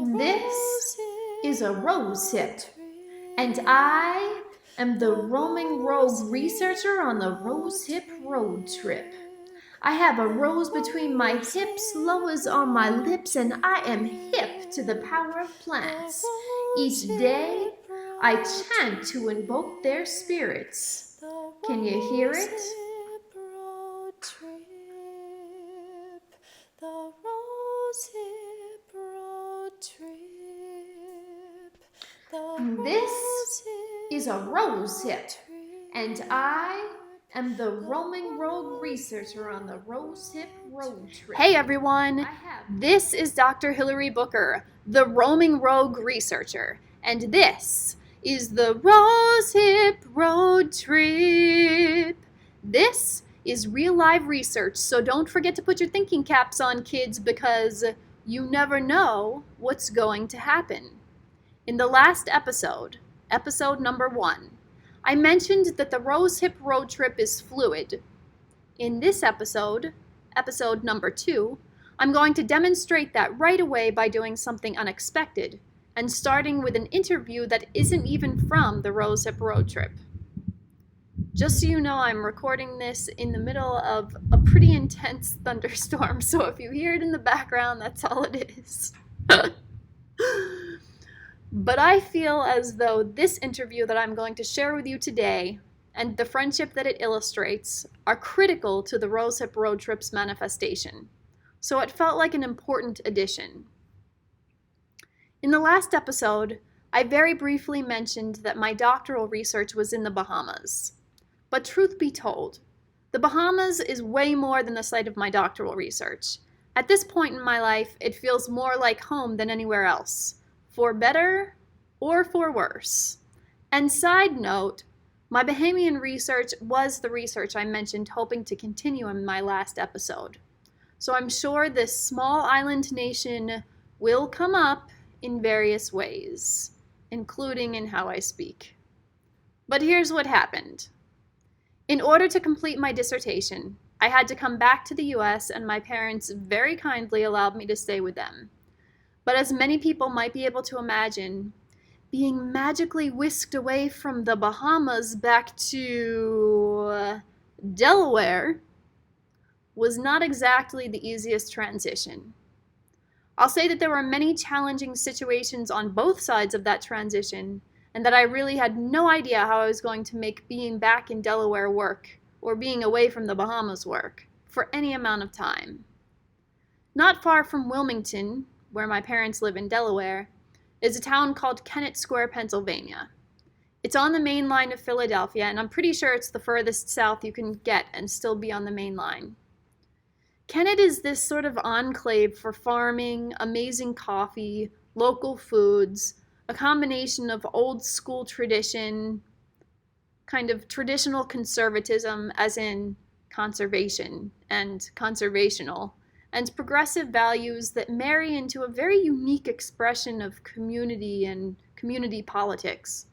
This is a rose hip, and I am the roaming rogue researcher on the rose hip road trip. I have a rose between my hips, lows on my lips, and I am hip to the power of plants. Each day I chant to invoke their spirits. Can you hear it? The rosehip road trip. This is a rose hip, and I am the roaming rogue researcher on the rose hip road trip. Hey everyone, this is Dr. Hilary Booker, the roaming rogue researcher, and this is the rosehip road trip. This is real live research, so don't forget to put your thinking caps on, kids, because you never know what's going to happen. In the last episode, episode number 1, I mentioned that the rosehip road trip is fluid. In this episode, episode number 2, I'm going to demonstrate that right away by doing something unexpected and starting with an interview that isn't even from the rosehip road trip. Just so you know, I'm recording this in the middle of a pretty intense thunderstorm, so if you hear it in the background, that's all it is. But I feel as though this interview that I'm going to share with you today and the friendship that it illustrates are critical to the rosehip road trip's manifestation. So it felt like an important addition. In the last episode, I very briefly mentioned that my doctoral research was in the Bahamas. But truth be told, the Bahamas is way more than the site of my doctoral research. At this point in my life, it feels more like home than anywhere else, for better or for worse. And side note, my Bahamian research was the research I mentioned hoping to continue in my last episode. So I'm sure this small island nation will come up in various ways, including in how I speak. But here's what happened. In order to complete my dissertation, I had to come back to the US, and my parents very kindly allowed me to stay with them. But as many people might be able to imagine, being magically whisked away from the Bahamas back to Delaware was not exactly the easiest transition. I'll say that there were many challenging situations on both sides of that transition, and that I really had no idea how I was going to make being back in Delaware work, or being away from the Bahamas work, for any amount of time. Not far from Wilmington, where my parents live in Delaware, is a town called Kennett Square, Pennsylvania. It's on the main line of Philadelphia, and I'm pretty sure it's the furthest south you can get and still be on the main line. Kennett is this sort of enclave for farming, amazing coffee, local foods, a combination of old school tradition, kind of traditional conservatism, as in conservation and conservational, and progressive values that marry into a very unique expression of community and community politics.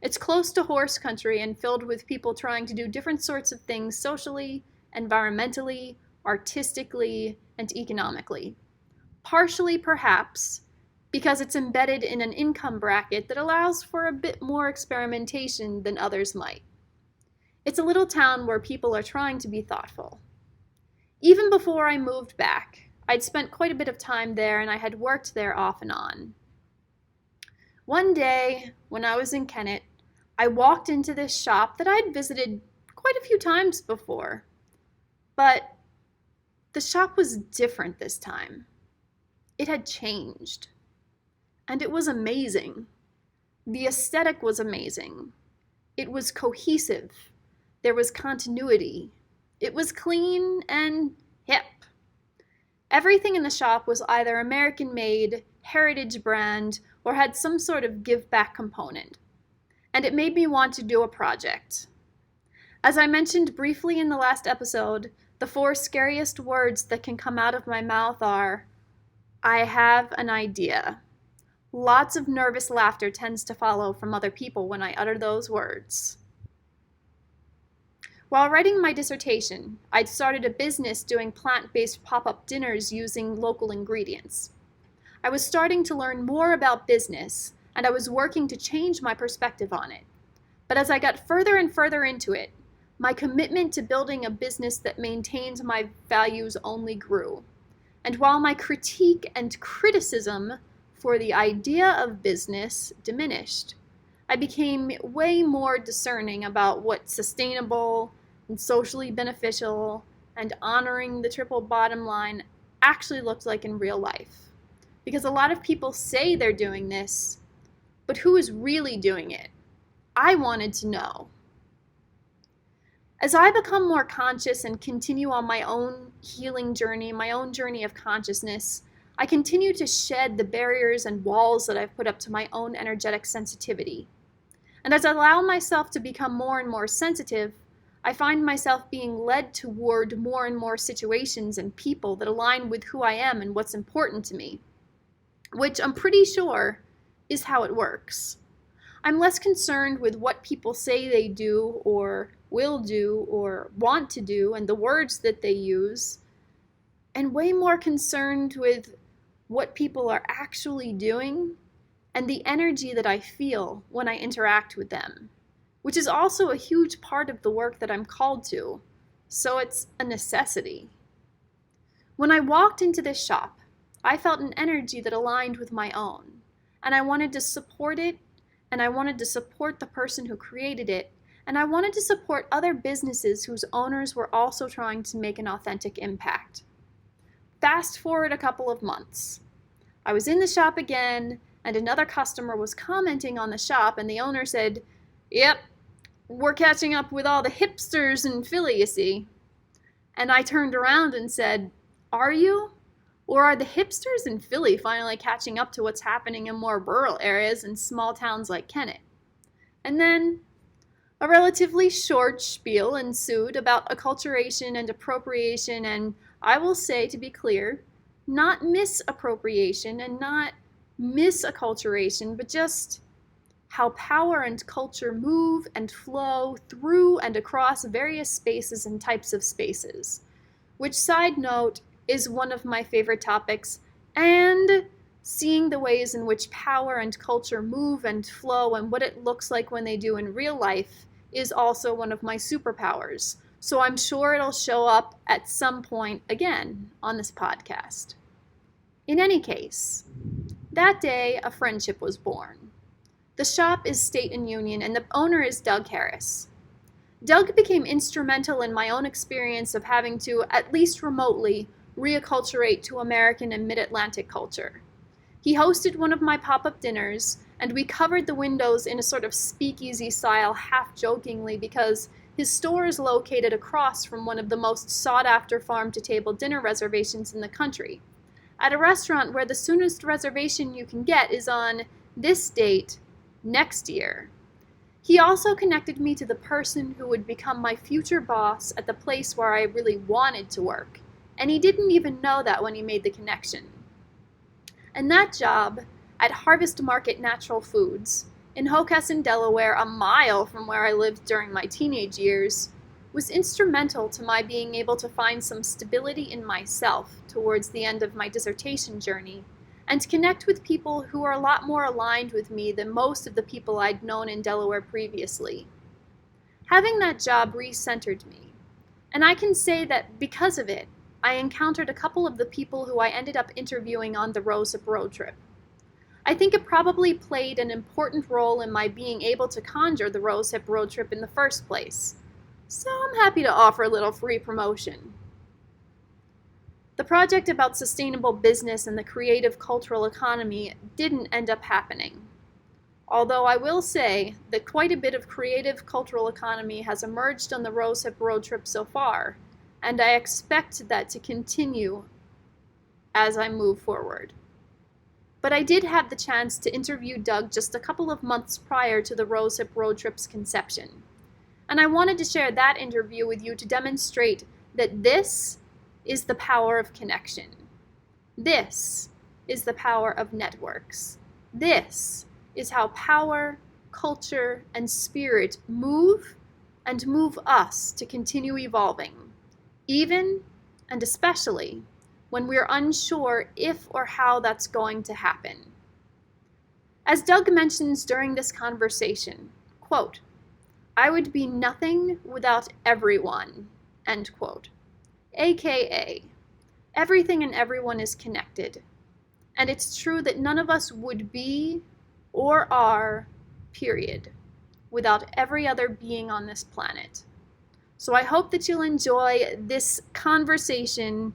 It's close to horse country and filled with people trying to do different sorts of things socially, environmentally, artistically, and economically. Partially, perhaps, because it's embedded in an income bracket that allows for a bit more experimentation than others might. It's a little town where people are trying to be thoughtful. Even before I moved back, I'd spent quite a bit of time there, and I had worked there off and on. One day, when I was in Kennett, I walked into this shop that I'd visited quite a few times before. But the shop was different this time. It had changed. And it was amazing. The aesthetic was amazing. It was cohesive. There was continuity. It was clean and hip. Everything in the shop was either American-made, heritage brand, or had some sort of give-back component. And it made me want to do a project. As I mentioned briefly in the last episode, the 4 scariest words that can come out of my mouth are, I have an idea. Lots of nervous laughter tends to follow from other people when I utter those words. While writing my dissertation, I'd started a business doing plant-based pop-up dinners using local ingredients. I was starting to learn more about business, and I was working to change my perspective on it. But as I got further and further into it, my commitment to building a business that maintained my values only grew. And while my critique and criticism for the idea of business diminished, I became way more discerning about what sustainable and socially beneficial and honoring the triple bottom line actually looked like in real life. Because a lot of people say they're doing this, but who is really doing it? I wanted to know. As I become more conscious and continue on my own healing journey, my own journey of consciousness, I continue to shed the barriers and walls that I've put up to my own energetic sensitivity. And as I allow myself to become more and more sensitive, I find myself being led toward more and more situations and people that align with who I am and what's important to me, which I'm pretty sure is how it works. I'm less concerned with what people say they do or will do or want to do and the words that they use, and way more concerned with what people are actually doing and the energy that I feel when I interact with them, which is also a huge part of the work that I'm called to, so it's a necessity. When I walked into this shop, I felt an energy that aligned with my own, and I wanted to support it, and I wanted to support the person who created it, and I wanted to support other businesses whose owners were also trying to make an authentic impact. Fast forward a couple of months. I was in the shop again, and another customer was commenting on the shop, and the owner said, "Yep, we're catching up with all the hipsters in Philly, you see." And I turned around and said, "Are you? Or are the hipsters in Philly finally catching up to what's happening in more rural areas and small towns like Kennett?" And then a relatively short spiel ensued about acculturation and appropriation, and I will say, to be clear, not misappropriation and not misacculturation, but just how power and culture move and flow through and across various spaces and types of spaces, which, side note, is one of my favorite topics, and seeing the ways in which power and culture move and flow and what it looks like when they do in real life is also one of my superpowers. So I'm sure it'll show up at some point again on this podcast. In any case, that day a friendship was born. The shop is State and Union, and the owner is Doug Harris. Doug became instrumental in my own experience of having to, at least remotely, reacculturate to American and Mid-Atlantic culture. He hosted one of my pop-up dinners, and we covered the windows in a sort of speakeasy style, half-jokingly, because his store is located across from one of the most sought-after farm-to-table dinner reservations in the country, at a restaurant where the soonest reservation you can get is on this date next year. He also connected me to the person who would become my future boss at the place where I really wanted to work, and he didn't even know that when he made the connection. And that job, at Harvest Market Natural Foods, in Hockessin, Delaware, a mile from where I lived during my teenage years, was instrumental to my being able to find some stability in myself towards the end of my dissertation journey, and connect with people who are a lot more aligned with me than most of the people I'd known in Delaware previously. Having that job re-centered me, and I can say that because of it, I encountered a couple of the people who I ended up interviewing on the Rosehip road trip. I think it probably played an important role in my being able to conjure the Rosehip road trip in the first place, so I'm happy to offer a little free promotion. The project about sustainable business and the creative cultural economy didn't end up happening, although I will say that quite a bit of creative cultural economy has emerged on the Rosehip road trip so far, and I expect that to continue as I move forward. But I did have the chance to interview Doug just a couple of months prior to the Rosehip road trip's conception, and I wanted to share that interview with you to demonstrate that this is the power of connection. This is the power of networks. This is how power, culture, and spirit move and move us to continue evolving, even and especially when we're unsure if or how that's going to happen. As Doug mentions during this conversation, quote, "I would be nothing without everyone," end quote. AKA, everything and everyone is connected. And it's true that none of us would be or are, period, without every other being on this planet. So I hope that you'll enjoy this conversation,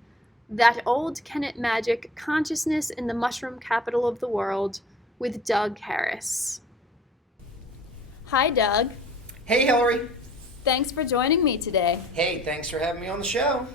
that old Kennett magic, consciousness in the mushroom capital of the world, with Doug Harris. Hi, Doug. Hey, Hilary. Thanks for joining me today. Hey, thanks for having me on the show.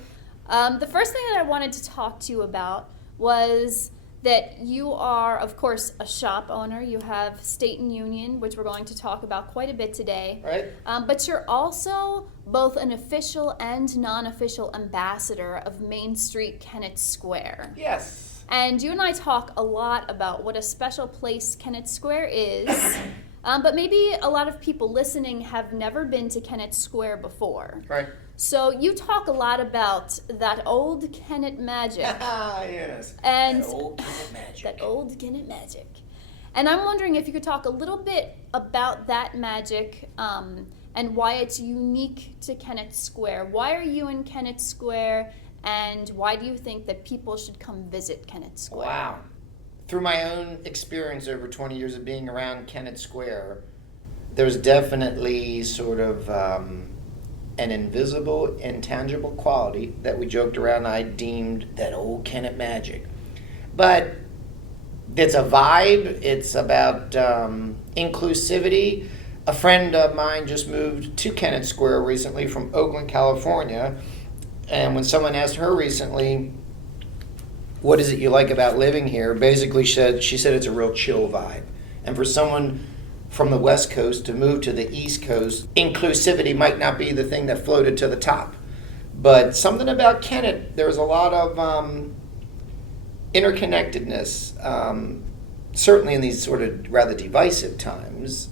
The first thing that I wanted to talk to you about was that you are, of course, a shop owner. You have State and Union, which we're going to talk about quite a bit today. Right. But you're also both an official and non-official ambassador of Main Street Kennett Square. Yes. And you and I talk a lot about what a special place Kennett Square is. But maybe a lot of people listening have never been to Kennett Square before. Right. So you talk a lot about that old Kennett magic. Yes. And that old Kennett magic. That old Kennett magic. And I'm wondering if you could talk a little bit about that magic and why it's unique to Kennett Square. Why are you in Kennett Square, and why do you think that people should come visit Kennett Square? Wow. Through my own experience over 20 years of being around Kennett Square, there's definitely sort of an invisible, intangible quality that we joked around I deemed that old Kennett magic. But it's a vibe. It's about inclusivity. A friend of mine just moved to Kennett Square recently from Oakland, California. And when someone asked her recently, what is it you like about living here? Basically, she said it's a real chill vibe. And for someone from the West Coast to move to the East Coast, inclusivity might not be the thing that floated to the top. But something about Kennett, there's a lot of interconnectedness, certainly in these sort of rather divisive times.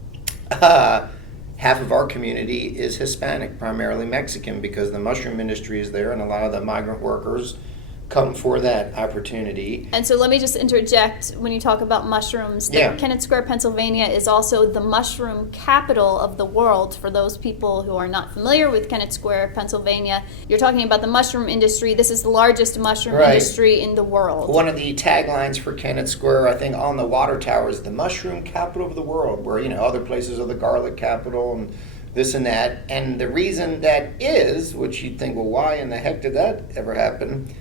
Half of our community is Hispanic, primarily Mexican, because the mushroom industry is there and a lot of the migrant workers come for that opportunity. And so let me just interject when you talk about mushrooms. That Kennett Square, Pennsylvania is also the mushroom capital of the world. For those people who are not familiar with Kennett Square, Pennsylvania, you're talking about the mushroom industry. This is the largest mushroom industry in the world. One of the taglines for Kennett Square, I think, on the water tower is the mushroom capital of the world, where, other places are the garlic capital and this and that. And the reason that is, which you'd think, well, why in the heck did that ever happen?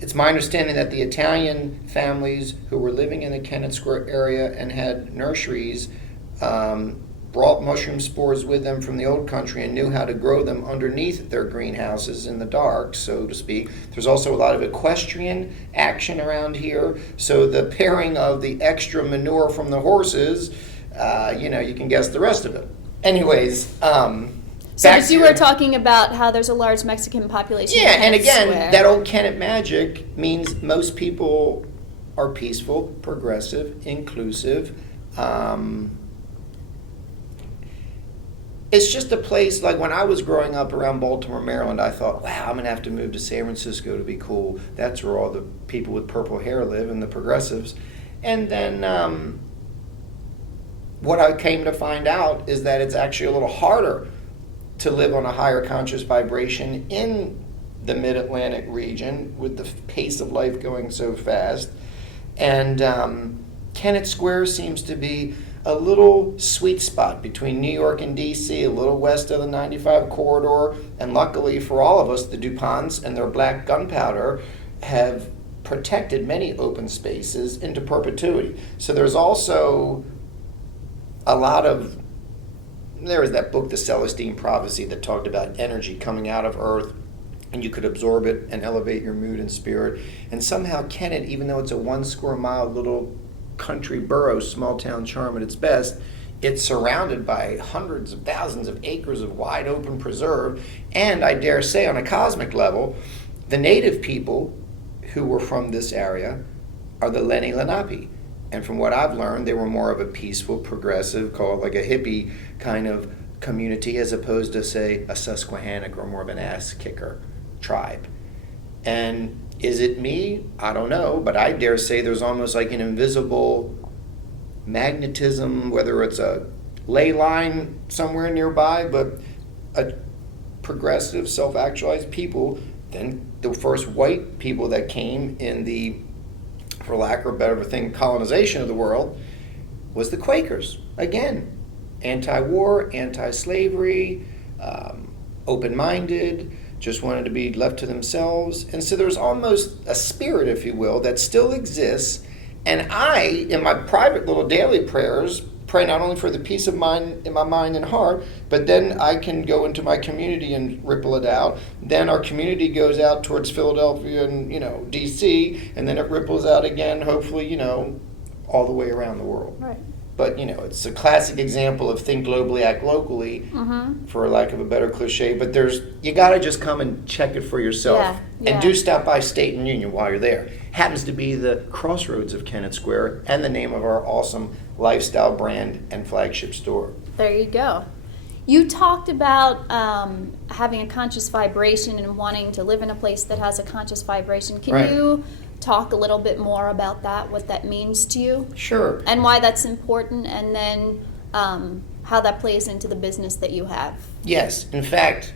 It's my understanding that the Italian families who were living in the Kennett Square area and had nurseries brought mushroom spores with them from the old country and knew how to grow them underneath their greenhouses in the dark, so to speak. There's also a lot of equestrian action around here, so the pairing of the extra manure from the horses, you can guess the rest of it. Anyways, so as you were talking about how there's a large Mexican population. Yeah, and again, that old Kennett magic means most people are peaceful, progressive, inclusive. It's just a place, like when I was growing up around Baltimore, Maryland, I thought, wow, I'm going to have to move to San Francisco to be cool. That's where all the people with purple hair live and the progressives. And then what I came to find out is that it's actually a little harder to live on a higher conscious vibration in the mid-Atlantic region with the pace of life going so fast. And Kennett Square seems to be a little sweet spot between New York and D.C., a little west of the 95 corridor, and luckily for all of us, the DuPonts and their black gunpowder have protected many open spaces into perpetuity. So there's also a lot of, there was that book, The Celestine Prophecy, that talked about energy coming out of Earth, and you could absorb it and elevate your mood and spirit. And somehow Kennett, even though it's a 1 square mile little country borough, small town charm at its best, it's surrounded by hundreds of thousands of acres of wide open preserve. And I dare say, on a cosmic level, the native people who were from this area are the Lenni Lenape. And from what I've learned, they were more of a peaceful, progressive, called like a hippie kind of community, as opposed to, say, a Susquehannock or more of an ass kicker tribe. And Is it me? I don't know, but I dare say there's almost like an invisible magnetism, whether it's a ley line somewhere nearby, but a progressive, self-actualized people. Then the first white people that came in the, for lack of a better thing, colonization of the world was the Quakers. Again, anti-war, anti-slavery, open-minded, just wanted to be left to themselves. And so there's almost a spirit, if you will, that still exists. And I, in my private little daily prayers, pray not only for the peace of mind in my mind and heart, but then I can go into my community and ripple it out. Then our community goes out towards Philadelphia and, D.C., and then it ripples out again, hopefully, all the way around the world. Right. But, it's a classic example of think globally, act locally, for lack of a better cliche. But you got to just come and check it for yourself. Yeah. And do stop by State and Union while you're there. Happens to be the crossroads of Kennett Square and the name of our awesome lifestyle brand and flagship store. There you go. You talked about having a conscious vibration and wanting to live in a place that has a conscious vibration. Can Right. you talk a little bit more about that, what that means to you? Sure. And why that's important, and then how that plays into the business that you have. Yes. In fact,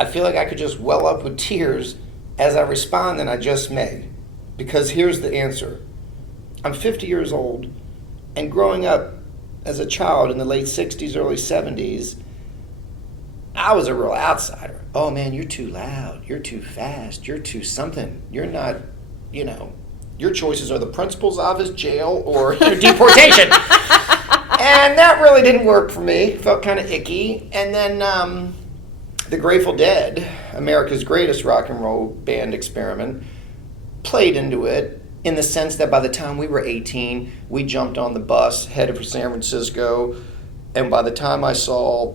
I feel like I could just well up with tears as I respond, and I just may. Because here's the answer. I'm 50 years old, and growing up as a child in the late 60s, early 70s, I was a real outsider. Oh man, you're too loud, you're too fast, you're too something, you're not, your choices are the principal's office, jail, or deportation. And that really didn't work for me. Felt kind of icky. And then the Grateful Dead, America's greatest rock and roll band experiment, played into it in the sense that by the time we were 18, we jumped on the bus, headed for San Francisco, and by the time I saw,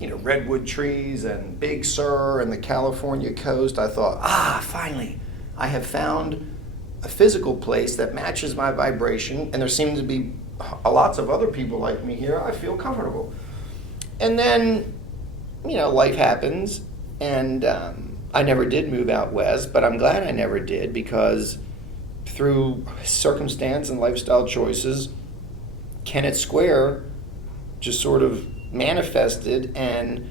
redwood trees and Big Sur and the California coast, I thought, finally, I have found a physical place that matches my vibration, and there seem to be lots of other people like me here. I feel comfortable. And then, life happens, and I never did move out west, but I'm glad I never did, because through circumstance and lifestyle choices, Kennett Square just sort of manifested, and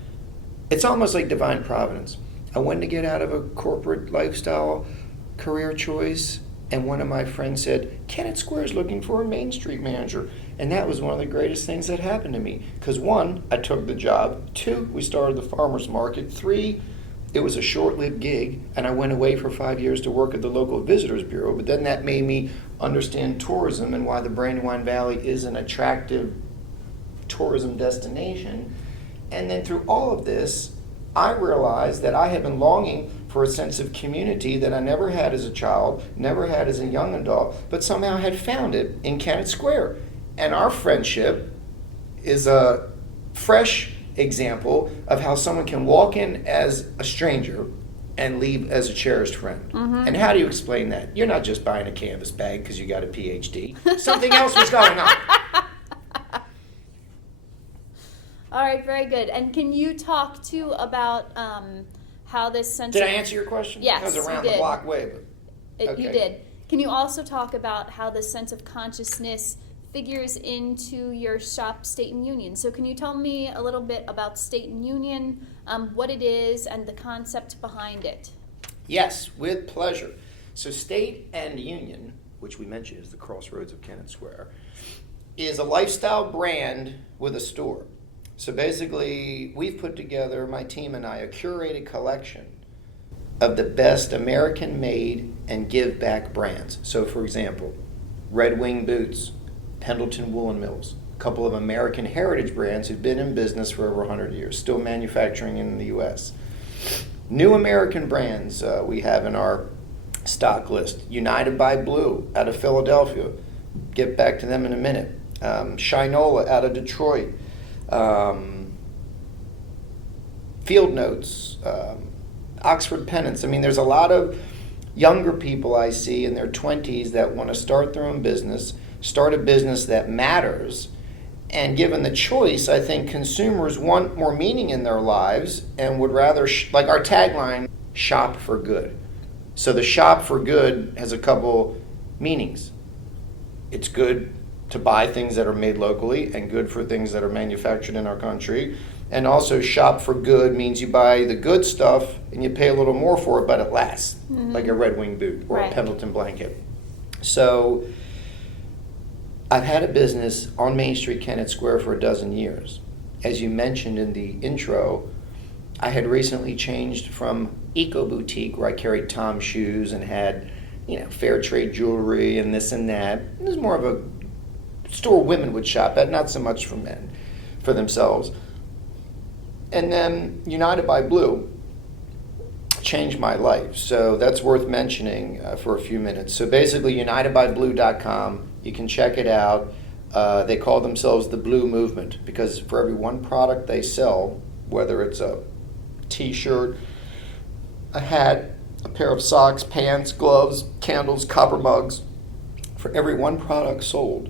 it's almost like divine providence. I wanted to get out of a corporate lifestyle career choice, and one of my friends said, Kennett Square is looking for a Main Street manager. And that was one of the greatest things that happened to me. Because 1, I took the job. 2, we started the farmer's market. 3, it was a short-lived gig, and I went away for 5 years to work at the local visitors bureau. But then that made me understand tourism and why the Brandywine Valley is an attractive tourism destination. And then through all of this, I realized that I had been longing for a sense of community that I never had as a child, never had as a young adult, but somehow had found it in Kennett Square. And our friendship is a fresh example of how someone can walk in as a stranger and leave as a cherished friend. And how do you explain that? You're not just buying a canvas bag because you got a PhD. Something else was going on. All right, very good. And can you talk too about how this sense Did of... I answer your question? Yes, That was around you the did. block way, but You okay. did. Can you also talk about how this sense of consciousness figures into your shop, State and Union? So can you tell me a little bit about State and Union, what it is, and the concept behind it? Yes, with pleasure. So State and Union, which we mentioned is the crossroads of Kennett Square, is a lifestyle brand with a store. So basically, we've put together, my team and I, a curated collection of the best American-made and give-back brands. So for example, Red Wing Boots, Pendleton Woolen Mills, a couple of American heritage brands who've been in business for over 100 years, still manufacturing in the U.S. New American brands we have in our stock list. United by Blue out of Philadelphia. Get back to them in a minute. Shinola out of Detroit. Field Notes. Oxford Pennants. I mean, there's a lot of younger people I see in their 20s that want to start their own business, start a business that matters. And given the choice, I think consumers want more meaning in their lives and would rather, like our tagline, shop for good. So the shop for good has a couple meanings. It's good to buy things that are made locally and good for things that are manufactured in our country. And also shop for good means you buy the good stuff and you pay a little more for it, but it lasts, like a Red Wing boot or a Pendleton blanket. So I've had a business on Main Street, Kennett Square for 12 years. As you mentioned in the intro, I had recently changed from Eco Boutique, where I carried Tom shoes and had, fair trade jewelry and this and that. It was more of a store women would shop at, not so much for men, for themselves. And then United by Blue changed my life. So that's worth mentioning for a few minutes. So basically, unitedbyblue.com, you can check it out. They call themselves the Blue Movement because for every one product they sell, whether it's a t-shirt, a hat, a pair of socks, pants, gloves, candles, copper mugs, for every one product sold,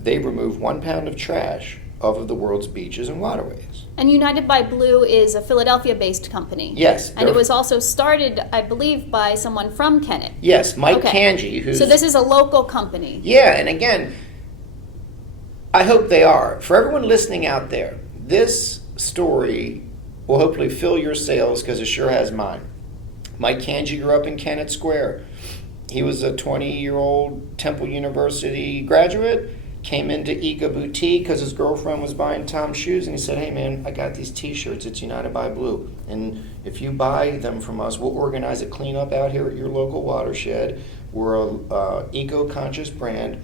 they remove 1 pound of trash off of the world's beaches and waterways. And United by Blue is a Philadelphia-based company. Yes. And it was also started, I believe, by someone from Kennett. Yes, Mike Kanji. So this is a local company. Yeah, and again, I hope they are. For everyone listening out there, this story will hopefully fill your sails because it sure has mine. Mike Kanji grew up in Kennett Square. He was a 20-year-old Temple University graduate, came into Eco Boutique because his girlfriend was buying Tom's shoes, and he said, hey man, I got these t-shirts, it's United by Blue, and if you buy them from us, we'll organize a cleanup out here at your local watershed. We're a eco-conscious brand.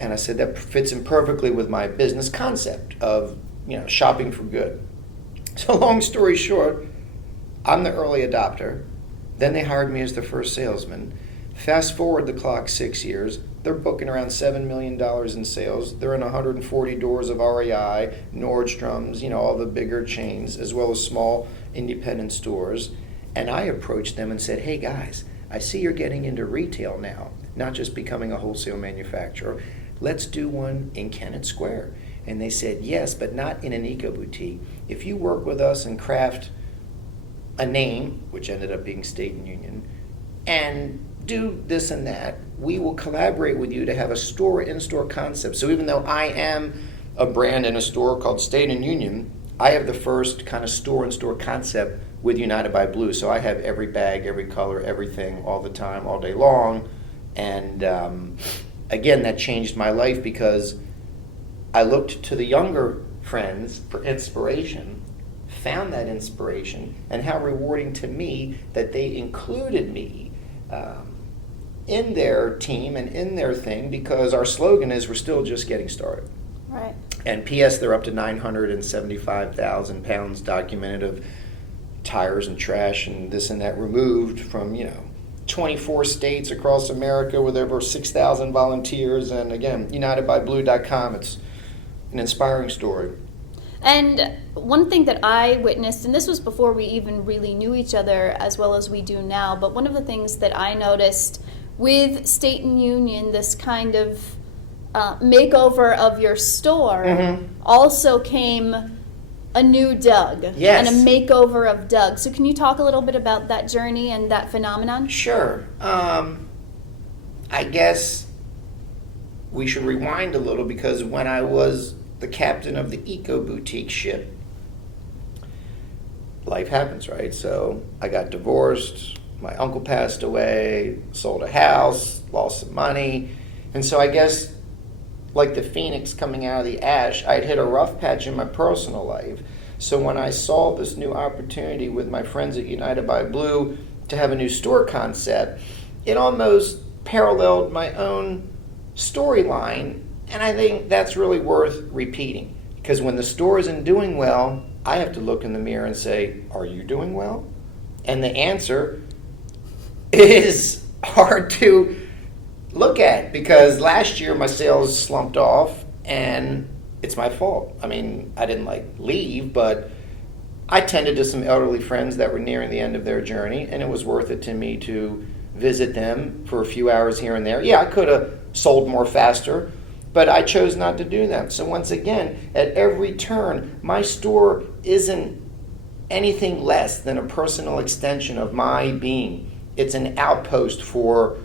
And I said that fits in perfectly with my business concept of shopping for good. So long story short, I'm the early adopter. Then they hired me as the first salesman. Fast forward the clock 6 years, they're booking around $7 million in sales. They're in 140 doors of REI, Nordstrom's, all the bigger chains, as well as small independent stores. And I approached them and said, hey guys, I see you're getting into retail now, not just becoming a wholesale manufacturer. Let's do one in Kennett Square. And they said, yes, but not in an Eco Boutique. If you work with us and craft a name, which ended up being State and Union, and do this and that, we will collaborate with you to have a in-store concept. So even though I am a brand in a store called State and Union, I have the first kind of store-in-store concept with United by Blue. So I have every bag, every color, everything, all the time, all day long. And again, that changed my life because I looked to the younger friends for inspiration, found that inspiration, and how rewarding to me that they included me in their team and in their thing, because our slogan is we're still just getting started. Right. And P.S. they're up to 975,000 pounds documented of tires and trash and this and that removed from 24 states across America with over 6,000 volunteers. And again, unitedbyblue.com. It's an inspiring story. And one thing that I witnessed, and this was before we even really knew each other as well as we do now, but one of the things that I noticed with State and Union, this kind of makeover of your store, also came a new Doug. Yes. And a makeover of Doug. So can you talk a little bit about that journey and that phenomenon? Sure. I guess we should rewind a little, because when I was the captain of the Eco Boutique ship, life happens, right? So I got divorced, my uncle passed away, sold a house, lost some money, and so I guess like the phoenix coming out of the ash, I'd hit a rough patch in my personal life. So when I saw this new opportunity with my friends at United by Blue to have a new store concept, it almost paralleled my own storyline, and I think that's really worth repeating, because when the store isn't doing well, I have to look in the mirror and say, are you doing well? And the answer is hard to look at, because last year my sales slumped off, and it's my fault. I mean, I didn't leave, but I tended to some elderly friends that were nearing the end of their journey, and it was worth it to me to visit them for a few hours here and there. Yeah, I could have sold more faster, but I chose not to do that. So once again, at every turn, my store isn't anything less than a personal extension of my being. It's an outpost for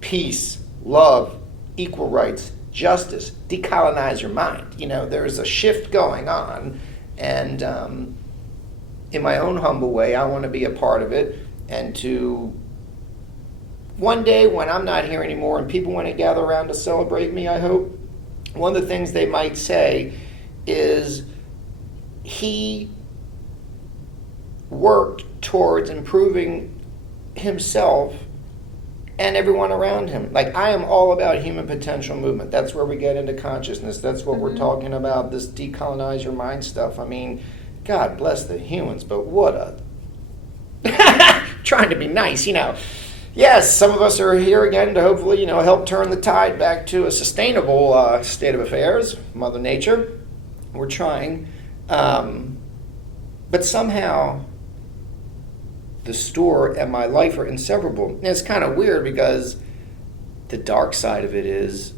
peace, love, equal rights, justice. Decolonize your mind. There's a shift going on, and in my own humble way, I want to be a part of it, and to one day when I'm not here anymore and people want to gather around to celebrate me, I hope, one of the things they might say is he worked towards improving himself and everyone around him. Like, I am all about human potential movement. That's where we get into consciousness. That's what we're talking about, this decolonize your mind stuff. I mean, God bless the humans, but what a... trying to be nice, Yes, some of us are here again to hopefully, help turn the tide back to a sustainable state of affairs, Mother Nature. We're trying. But somehow the store and my life are inseparable. And it's kind of weird because the dark side of it is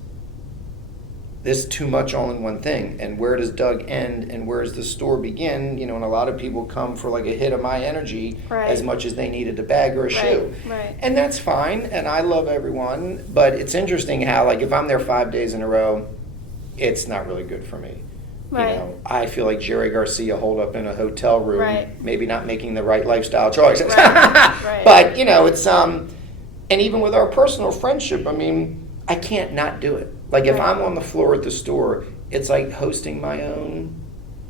there's too much all in one thing. And where does Doug end and where does the store begin? And a lot of people come for like a hit of my energy as much as they needed a bag or a shoe. Right. And that's fine. And I love everyone. But it's interesting how, like, if I'm there 5 days in a row, it's not really good for me. Right. I feel like Jerry Garcia holed up in a hotel room, maybe not making the right lifestyle choices. Right. But, it's, and even with our personal friendship, I mean, I can't not do it. Like, if I'm on the floor at the store, it's like hosting my own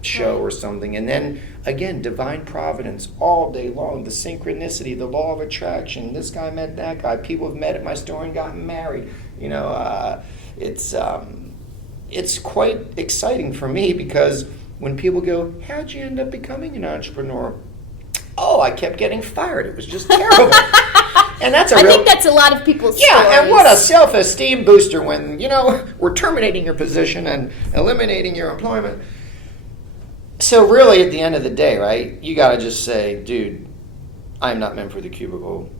show or something. And then, again, divine providence all day long, the synchronicity, the law of attraction. This guy met that guy. People have met at my store and gotten married. It's quite exciting for me because when people go, how'd you end up becoming an entrepreneur? Oh, I kept getting fired. It was just terrible. And that's I think that's a lot of people's stories. Yeah, and what a self-esteem booster when, we're terminating your position and eliminating your employment. So really, at the end of the day, right, you got to just say, dude, I'm not meant for the cubicle,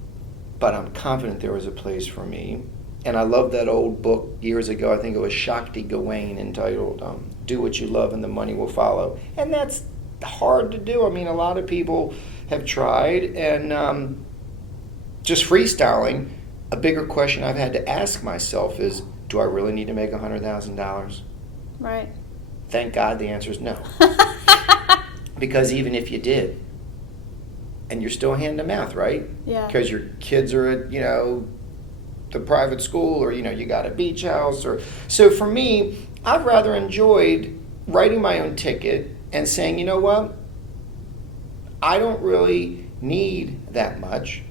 but I'm confident there was a place for me. And I love that old book years ago. I think it was Shakti Gawain entitled Do What You Love and the Money Will Follow. And that's hard to do. I mean, a lot of people have tried, and just freestyling, a bigger question I've had to ask myself is, do I really need to make $100,000? Right. Thank God the answer is no. Because even if you did, and you're still hand to mouth, right? Yeah. Because your kids are at, the private school, or, you got a beach house. So for me, I've rather enjoyed writing my own ticket and saying, you know what? I don't really need that much.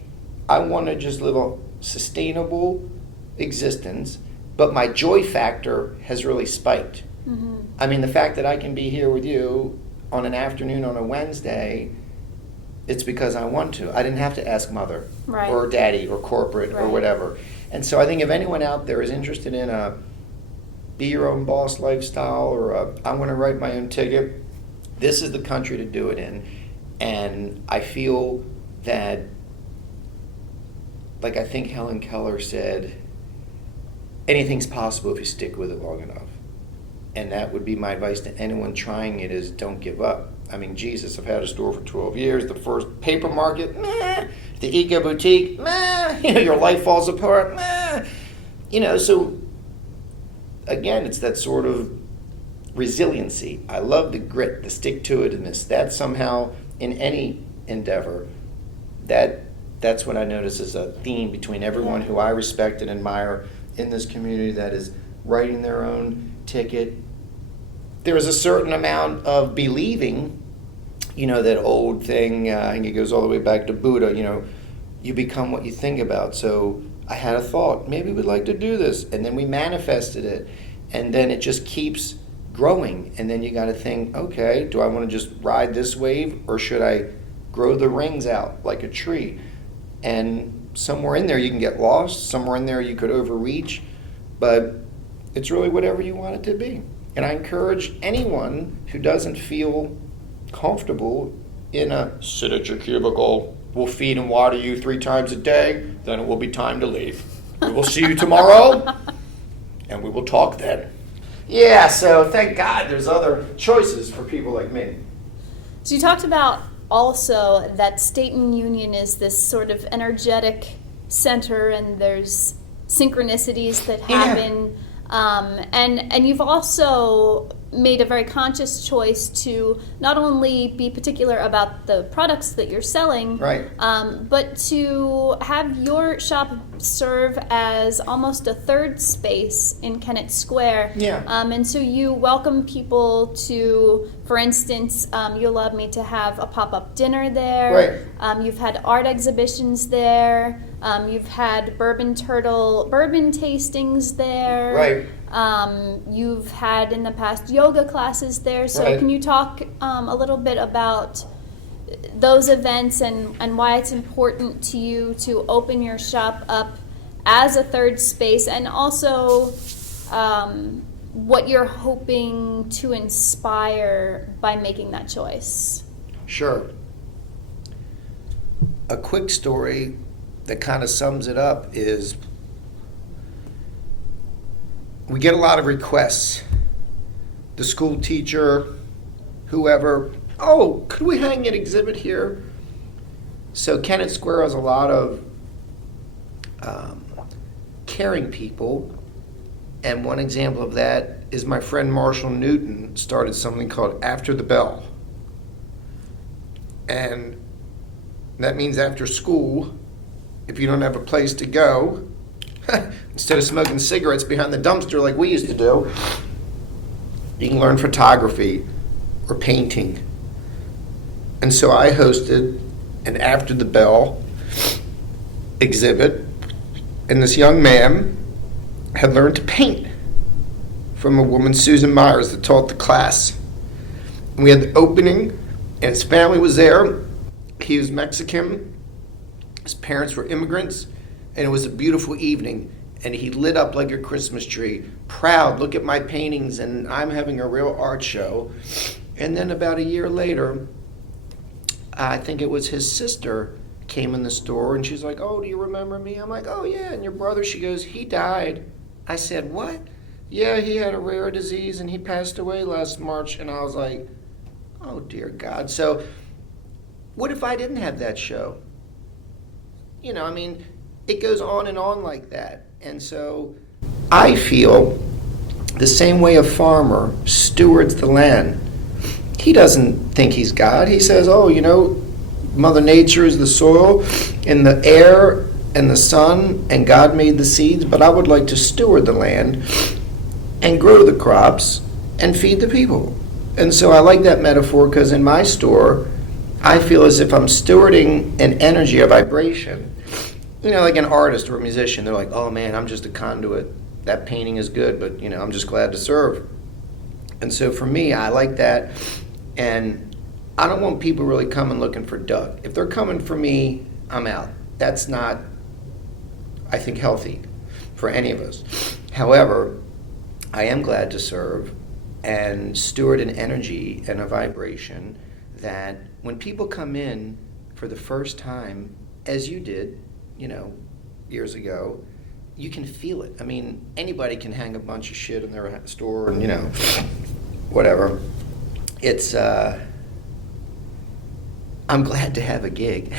I want to just live a sustainable existence, but my joy factor has really spiked. Mm-hmm. I mean, the fact that I can be here with you on an afternoon on a Wednesday, it's because I want to. I didn't have to ask mother or daddy or corporate or whatever. And so I think if anyone out there is interested in a be your own boss lifestyle or I want to write my own ticket, this is the country to do it in. And I feel that, like I think Helen Keller said, anything's possible if you stick with it long enough. And that would be my advice to anyone trying it is don't give up. I mean, Jesus, I've had a store for 12 years. The first paper market, meh. The eco boutique, meh. Your life falls apart, meh. So again, it's that sort of resiliency. I love the grit, the stick-to-itiveness. That somehow, in any endeavor, that's what I notice as a theme between everyone who I respect and admire in this community that is writing their own ticket. There is a certain amount of believing, that old thing, I think it goes all the way back to Buddha, you become what you think about. So I had a thought, maybe we'd like to do this, and then we manifested it, and then it just keeps growing, and then you got to think, okay, do I want to just ride this wave, or should I grow the rings out like a tree? And somewhere in there you can get lost, somewhere in there you could overreach, but it's really whatever you want it to be. And I encourage anyone who doesn't feel comfortable in a sit at your cubicle, we'll feed and water you 3 times a day, then it will be time to leave. We will see you tomorrow, and we will talk then. Yeah, so thank God there's other choices for people like me. So you talked about also that state and union is this sort of energetic center, and there's synchronicities that happen. And you've also made a very conscious choice to not only be particular about the products that you're selling, Right. but to have your shop serve as almost a third space in Kennett Square. Yeah. And so you welcome people to, for instance, you allowed me to have a pop-up dinner there. Right. You've had art exhibitions there. You've had bourbon tastings there. Right. You've had in the past yoga classes there. So Right. can you talk a little bit about those events and why it's important to you to open your shop up as a third space, and also what you're hoping to inspire by making that choice? Sure. A quick story that kind of sums it up is we get a lot of requests. The school teacher, whoever, oh, could we hang an exhibit here? So Kennett Square has a lot of caring people, and one example of that is my friend Marshall Newton started something called After the Bell. And that means after school, if you don't have a place to go, instead of smoking cigarettes behind the dumpster like we used to do, you can learn photography or painting. And so I hosted an After the Bell exhibit, and this young man had learned to paint from a woman, Susan Myers, that taught the class. And we had the opening, and his family was there. He was Mexican. His parents were immigrants, and it was a beautiful evening. And he lit up like a Christmas tree, proud, look at my paintings, and I'm having a real art show. And then about a year later, I think it was his sister came in the store, and she's like, oh, do you remember me? I'm like, oh, yeah, and your brother? She goes, he died. I said, what? Yeah, he had a rare disease, and he passed away last March. And I was like, oh, dear God. So what if I didn't have that show? You know, I mean, it goes on and on like that. And so I feel the same way a farmer stewards the land. He doesn't think he's God. He says, oh, you know, Mother Nature is the soil and the air and the sun, and God made the seeds, but I would like to steward the land and grow the crops and feed the people. And so I like that metaphor, because in my store, I feel as if I'm stewarding an energy, a vibration. You know, like an artist or a musician, they're like, oh man, I'm just a conduit. That painting is good, but you know, I'm just glad to serve. And so for me, I like that. And I don't want people really coming looking for Doug. If they're coming for me, I'm out. That's not, I think, healthy for any of us. However, I am glad to serve and steward an energy and a vibration that when people come in for the first time, as you did, you know, years ago, you can feel it. I mean, anybody can hang a bunch of shit in their store and, you know, whatever. It's, I'm glad to have a gig.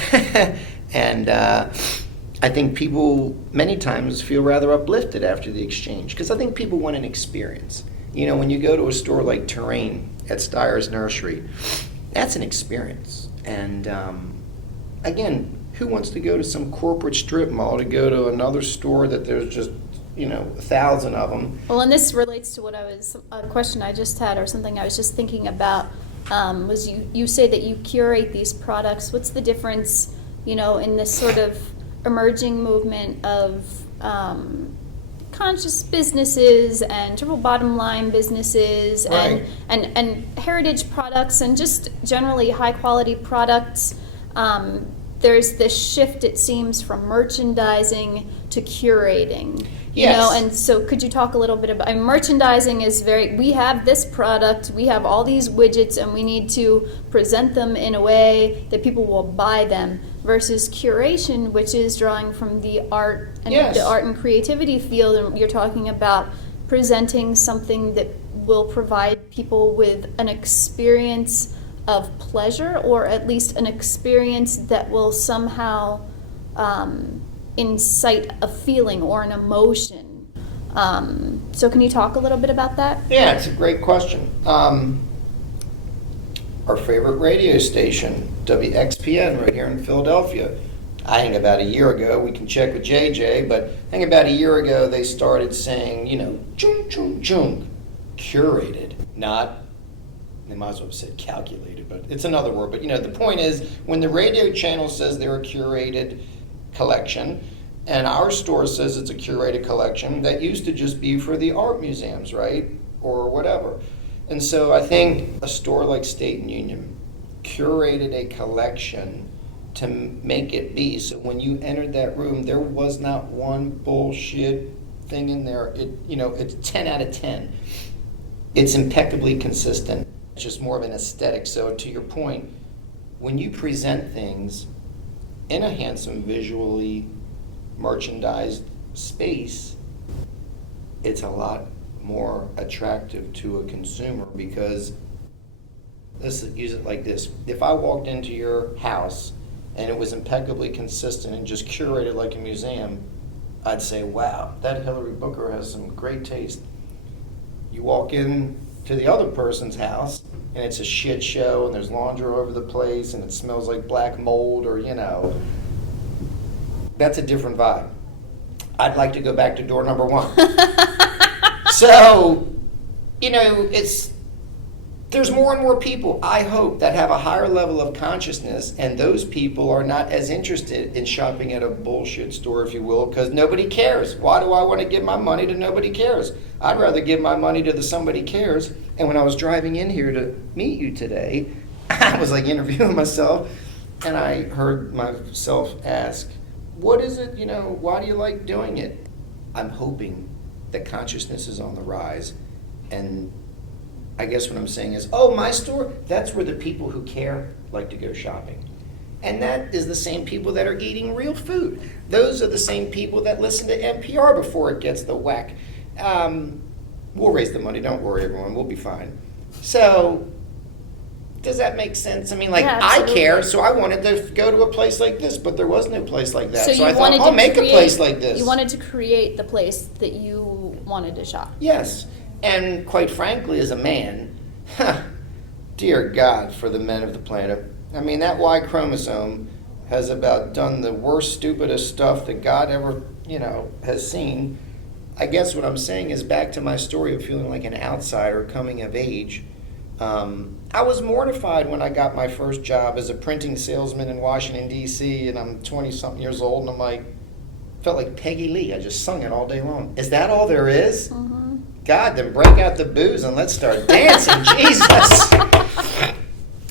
And I think people many times feel rather uplifted after the exchange, because I think people want an experience. You know, when you go to a store like Terrain at Steyer's Nursery, that's an experience. And again, who wants to go to some corporate strip mall to go to another store that there's just, you know, 1,000 of them? Well, and this relates to a question I just had, or something I was just thinking about, was you say that you curate these products. What's the difference, you know, in this sort of emerging movement of conscious businesses and triple bottom line businesses, Right. and heritage products, and just generally high quality products? There's this shift, it seems, from merchandising to curating. You Yes. know, and so could you talk a little bit about, I mean, merchandising is we have this product, we have all these widgets, and we need to present them in a way that people will buy them, versus curation, which is drawing from the art and Yes. the art and creativity field, and you're talking about presenting something that will provide people with an experience of pleasure, or at least an experience that will somehow incite a feeling or an emotion. So can you talk a little bit about that? Yeah, it's a great question. Our favorite radio station, WXPN, right here in Philadelphia. I think about a year ago, we can check with JJ, but I think about a year ago they started saying, chung, chung, chung, curated, not, they might as well have said calculated, but it's another word. But the point is, when the radio channel says they're a curated collection, and our store says it's a curated collection, that used to just be for the art museums, right? Or whatever. And so I think a store like State and Union curated a collection to make it be. So when you entered that room, there was not one bullshit thing in there. It's 10 out of 10. It's impeccably consistent. It's just more of an aesthetic. So to your point, when you present things in a handsome, visually merchandised space, it's a lot more attractive to a consumer, because let's use it like this. If I walked into your house and it was impeccably consistent and just curated like a museum, I'd say, wow, that Hilary Booker has some great taste. You walk in to the other person's house and it's a shit show and there's laundry all over the place and it smells like black mold, or that's a different vibe. I'd like to go back to door number one. So, there's more and more people, I hope, that have a higher level of consciousness, and those people are not as interested in shopping at a bullshit store, if you will, because nobody cares. Why do I want to give my money to nobody cares? I'd rather give my money to the somebody cares. And when I was driving in here to meet you today, I was like interviewing myself, and I heard myself ask, what is it, why do you like doing it? I'm hoping that consciousness is on the rise, and I guess what I'm saying is, my store, that's where the people who care like to go shopping. And that is the same people that are eating real food. Those are the same people that listen to NPR before it gets the whack. We'll raise the money, don't worry everyone, we'll be fine. So, does that make sense? Yeah, I care, so I wanted to go to a place like this, but there was no place like that. So I thought, I'll make a place like this. You wanted to create the place that you wanted to shop. Yes. And quite frankly, as a man, dear God, for the men of the planet, that Y chromosome has about done the worst, stupidest stuff that God ever, has seen. I guess what I'm saying is, back to my story of feeling like an outsider coming of age. I was mortified when I got my first job as a printing salesman in Washington, D.C., and I'm 20-something years old, and felt like Peggy Lee. I just sung it all day long. Is that all there is? Mm-hmm. God, then break out the booze and let's start dancing, Jesus.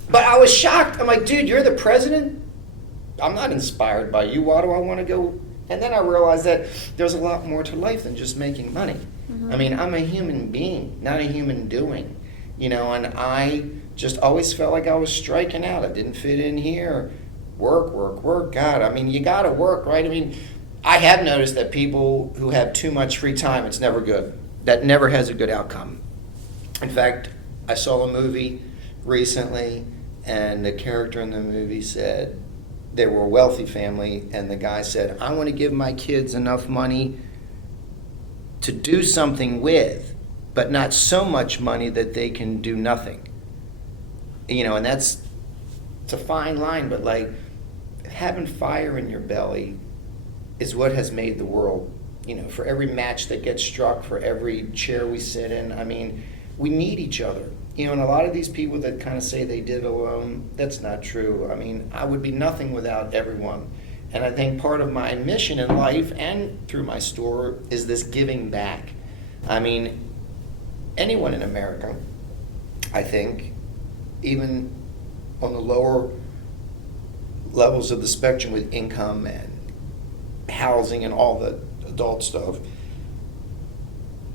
But I was shocked. I'm like, dude, you're the president? I'm not inspired by you. Why do I want to go? And then I realized that there's a lot more to life than just making money. Mm-hmm. I'm a human being, not a human doing. And I just always felt like I was striking out. I didn't fit in here. Work. God, you got to work, right? I have noticed that people who have too much free time, it's never good. That never has a good outcome. In fact, I saw a movie recently, and the character in the movie said they were a wealthy family, and the guy said, I want to give my kids enough money to do something with, but not so much money that they can do nothing. And it's a fine line, but having fire in your belly is what has made the world, for every match that gets struck, for every chair we sit in, we need each other. And a lot of these people that kind of say they did alone, that's not true. I would be nothing without everyone. And I think part of my mission in life and through my store is this giving back. Anyone in America, I think, even on the lower levels of the spectrum with income and housing and all the adult stuff,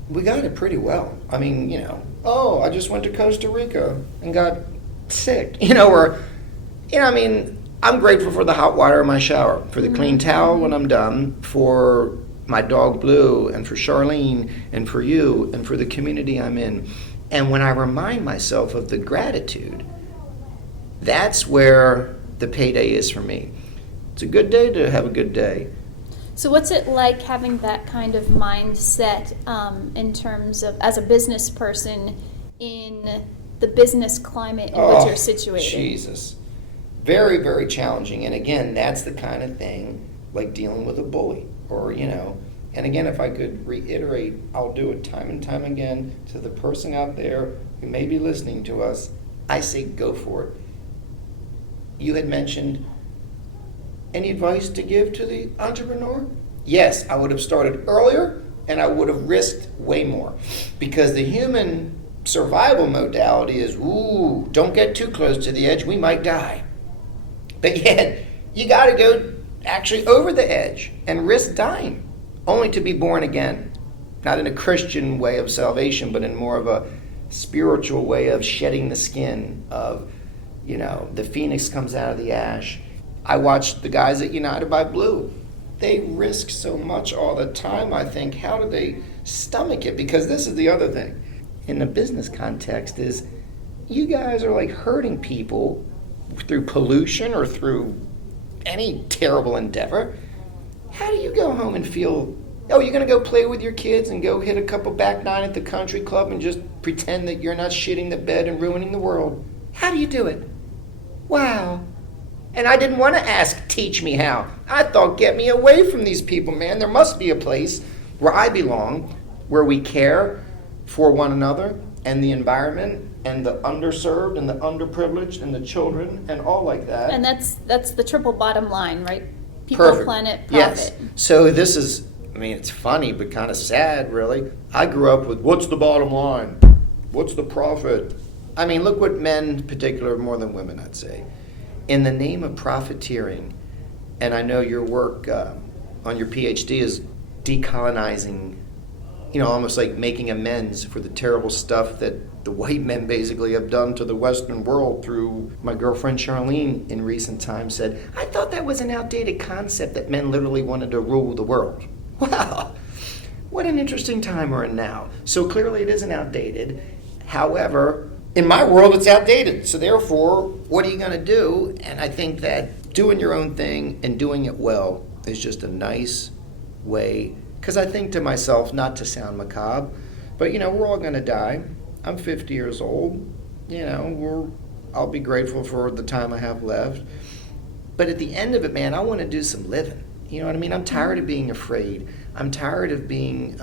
we got it pretty well. I just went to Costa Rica and got sick, I'm grateful for the hot water in my shower, for the clean towel when I'm done, for my dog Blue, and for Charlene, and for you, and for the community I'm in. And when I remind myself of the gratitude, that's where the payday is for me. It's a good day to have a good day. So what's it like having that kind of mindset in terms of, as a business person, in the business climate in which you're situated? Jesus. Very, very challenging. And again, that's the kind of thing like dealing with a bully or, and again, if I could reiterate, I'll do it time and time again to the person out there who may be listening to us. I say go for it. You had mentioned any advice to give to the entrepreneur? Yes, I would have started earlier and I would have risked way more because the human survival modality is, don't get too close to the edge, we might die. But yet, you got to go actually over the edge and risk dying, only to be born again. Not in a Christian way of salvation, but in more of a spiritual way of shedding the skin of, the phoenix comes out of the ash. I watched the guys at United by Blue. They risk so much all the time, I think. How do they stomach it? Because this is the other thing. In the business context is, you guys are like hurting people through pollution or through any terrible endeavor. How do you go home and feel, you're going to go play with your kids and go hit a couple back nine at the country club and just pretend that you're not shitting the bed and ruining the world? How do you do it? Wow. And I didn't want to ask, teach me how. I thought, get me away from these people, man. There must be a place where I belong, where we care for one another and the environment and the underserved and the underprivileged and the children and all like that. And that's the triple bottom line, right? People, Perfect. planet, profit. Yes. So this is, it's funny, but kind of sad, really. I grew up with, what's the bottom line? What's the profit? Look what men in particular, more than women, I'd say. In the name of profiteering, and I know your work on your PhD is decolonizing, almost like making amends for the terrible stuff that the white men basically have done to the Western world through, my girlfriend Charlene in recent times said, I thought that was an outdated concept that men literally wanted to rule the world. Wow, what an interesting time we're in now. So clearly it isn't outdated. However, in my world it's outdated. So therefore, what are you going to do? And I think that doing your own thing and doing it well is just a nice way. Because I think to myself, not to sound macabre, but we're all going to die. I'm 50 years old. I'll be grateful for the time I have left. But at the end of it, man, I want to do some living. You know what I mean? I'm tired of being afraid. I'm tired of being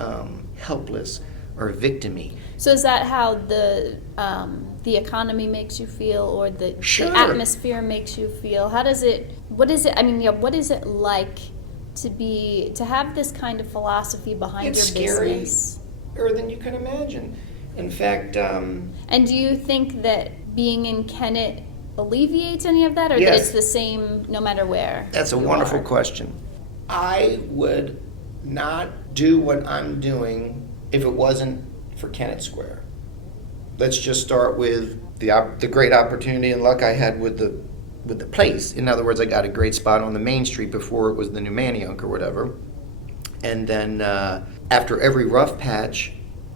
helpless or victim-y. So is that how the economy makes you feel, or the atmosphere makes you feel? What is it like to have this kind of philosophy behind your business? Scarier than you can imagine. In fact, and do you think that being in Kennett alleviates any of that, or yes, that it's the same no matter where? That's a wonderful question. I would not do what I'm doing if it wasn't for Kennett Square. Let's just start with the great opportunity and luck I had with the place. In other words, I got a great spot on the main street before it was the new Manayunk or whatever. And then after every rough patch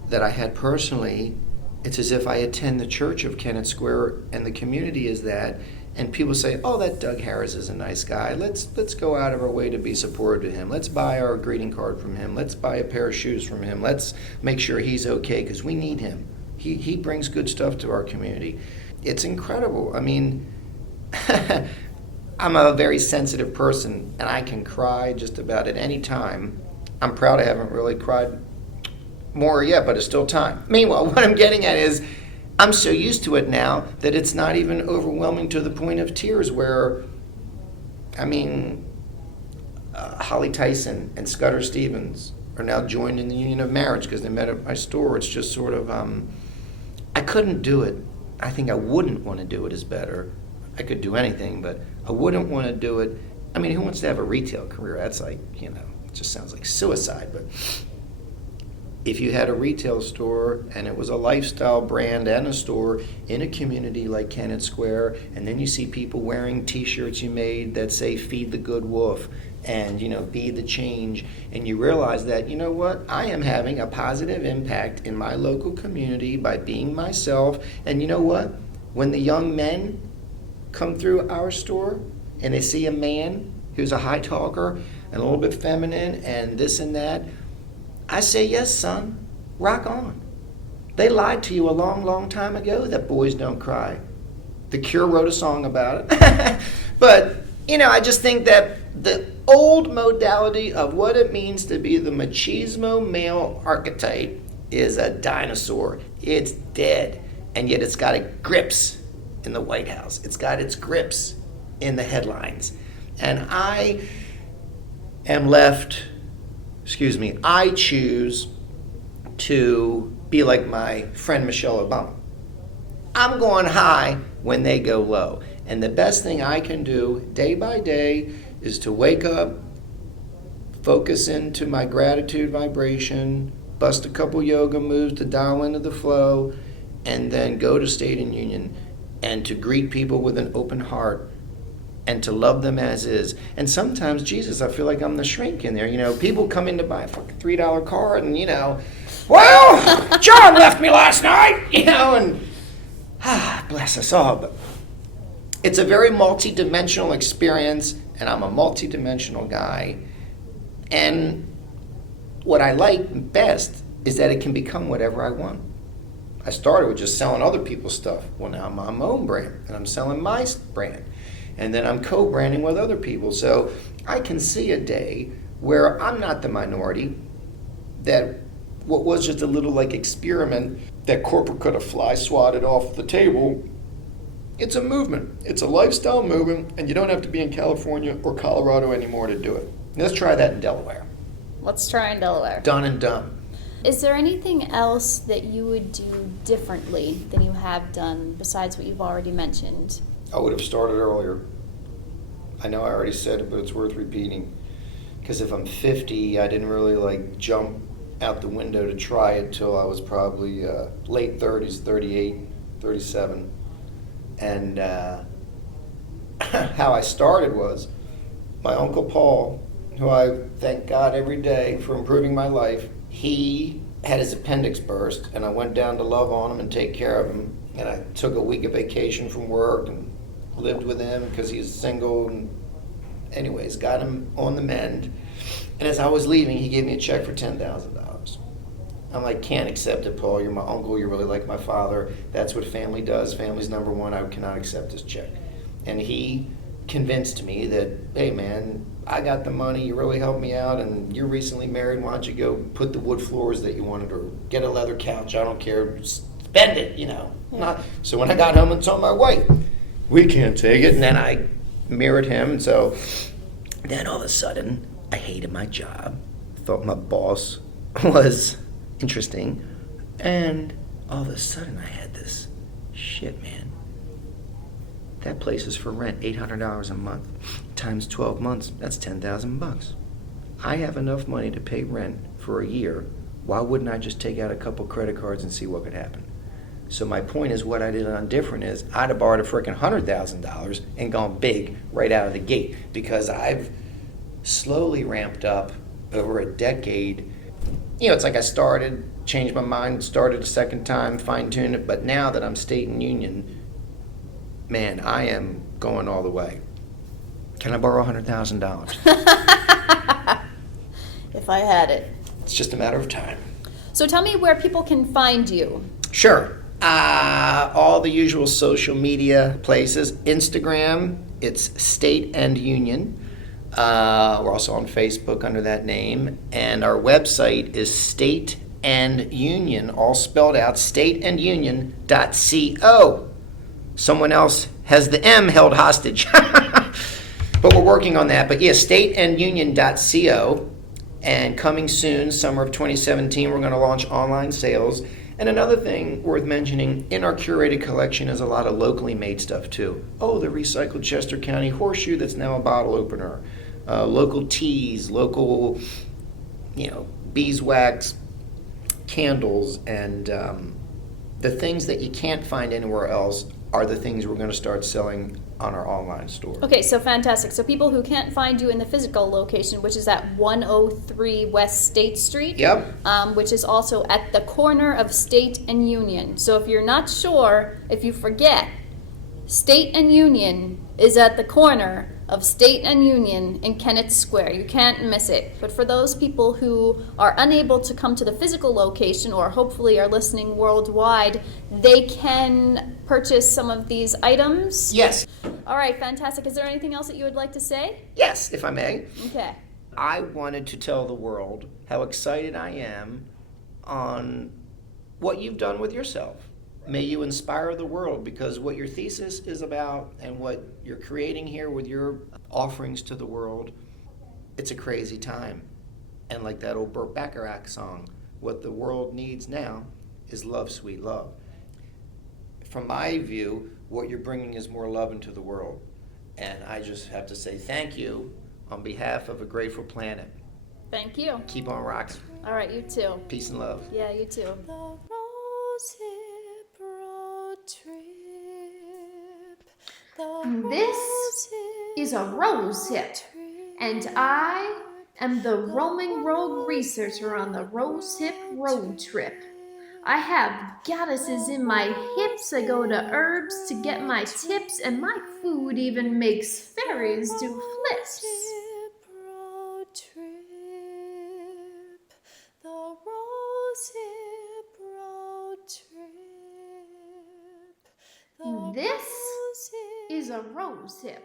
that I had personally, it's as if I attend the church of Kennett Square and the community is that. And people say, oh, that Doug Harris is a nice guy. Let's go out of our way to be supportive to him. Let's buy our greeting card from him. Let's buy a pair of shoes from him. Let's make sure he's okay because we need him. He brings good stuff to our community. It's incredible. I'm a very sensitive person, and I can cry just about at any time. I'm proud I haven't really cried more yet, but it's still time. Meanwhile, what I'm getting at is I'm so used to it now that it's not even overwhelming to the point of tears where, Holly Tyson and Scudder Stevens are now joined in the union of marriage because they met at my store. It's just sort of, I couldn't do it. I think I wouldn't want to do it is better. I could do anything, but I wouldn't want to do it. Who wants to have a retail career? That's like, it just sounds like suicide. But if you had a retail store and it was a lifestyle brand and a store in a community like Kennett Square, and then you see people wearing T-shirts you made that say "Feed the Good Wolf" and "Be the Change," and you realize that I am having a positive impact in my local community by being myself. And when the young men come through our store and they see a man who's a high talker, and a little bit feminine and this and that, I say, yes, son, rock on. They lied to you a long, long time ago that boys don't cry. The Cure wrote a song about it. But, I just think that the old modality of what it means to be the machismo male archetype is a dinosaur. It's dead. And yet it's got its grips in the White House. It's got its grips in the headlines. And I choose to be like my friend Michelle Obama. I'm going high when they go low. And the best thing I can do day by day is to wake up, focus into my gratitude vibration, bust a couple yoga moves to dial into the flow, and then go to State and Union and to greet people with an open heart and to love them as is. And sometimes, Jesus, I feel like I'm the shrink in there. People come in to buy a fucking $3 card and, well, John left me last night, and bless us all. But it's a very multi-dimensional experience, and I'm a multi-dimensional guy. And what I like best is that it can become whatever I want. I started with just selling other people's stuff. Well, now I'm on my own brand, and I'm selling my brand. And then I'm co-branding with other people. So I can see a day where I'm not the minority, that what was just a little experiment that corporate could have fly swatted off the table. It's a movement. It's a lifestyle movement, and you don't have to be in California or Colorado anymore to do it. Let's try that in Delaware. Let's try in Delaware. Done and done. Is there anything else that you would do differently than you have done besides what you've already mentioned? I would have started earlier. I know I already said it, but it's worth repeating. Because if I'm 50, I didn't really jump out the window to try it till I was probably late 30s, 38, 37. And how I started was my Uncle Paul, who I thank God every day for improving my life, he had his appendix burst, and I went down to love on him and take care of him. And I took a week of vacation from work and lived with him because he's single. And anyways, got him on the mend. And as I was leaving, he gave me a check for $10,000. I'm like, can't accept it, Paul. You're my uncle. You're really like my father. That's what family does. Family's number one. I cannot accept this check. And he convinced me that, hey, man, I got the money. You really helped me out. And you're recently married. Why don't you go put the wood floors that you wanted or get a leather couch? I don't care. Spend it, Yeah. So when I got home and told my wife, we can't take it. And then I mirrored him. And so then all of a sudden, I hated my job. Thought my boss was interesting. And all of a sudden I had this shit, man. That place is for rent, $800 a month. Times 12 months, that's $10,000. I have enough money to pay rent for a year. Why wouldn't I just take out a couple credit cards and see what could happen? So my point is, what I did on different is I'd have borrowed a freaking $100,000 and gone big right out of the gate, because I've slowly ramped up over a decade. It's like I started, changed my mind, started a second time, fine-tuned it, but now that I'm State and Union, man, I am going all the way. Can I borrow $100,000? If I had it. It's just a matter of time. So tell me where people can find you. Sure. All the usual social media places. Instagram, it's State and Union. We're also on Facebook under that name. And our website is State and Union, all spelled out, stateandunion.co. Someone else has the M held hostage. But we're working on that. But yeah, stateandunion.co. And coming soon, summer of 2017, we're going to launch online sales. And another thing worth mentioning, in our curated collection is a lot of locally made stuff too. Oh, the recycled Chester County horseshoe that's now a bottle opener. Local teas, local, beeswax, candles, and the things that you can't find anywhere else are the things we're going to start selling on our online store. Okay, so fantastic. So people who can't find you in the physical location, which is at 103 West State Street, Yep. Which is also at the corner of State and Union. So if you're not sure, if you forget, State and Union is at the corner of State and Union in Kennett Square. You can't miss it. But for those people who are unable to come to the physical location or hopefully are listening worldwide, they can purchase some of these items. Yes. All right, fantastic. Is there anything else that you would like to say? Yes, if I may. Okay. I wanted to tell the world how excited I am on what you've done with yourself. May you inspire the world, because what your thesis is about and what you're creating here with your offerings to the world, it's a crazy time. And like that old Burt Bacharach song, what the world needs now is love, sweet love. From my view, what you're bringing is more love into the world. And I just have to say thank you on behalf of a grateful planet. Thank you. Keep on rocking. All right, you too. Peace and love. Yeah, you too. The rosehip road trip. This is a rose hip, and I am the roaming rogue researcher on the rose hip road trip. I have goddesses in my hips, I go to herbs to get my tips, and my food even makes fairies do flips. Road trip. The rosehip road trip. The This rosehip is a rose hip.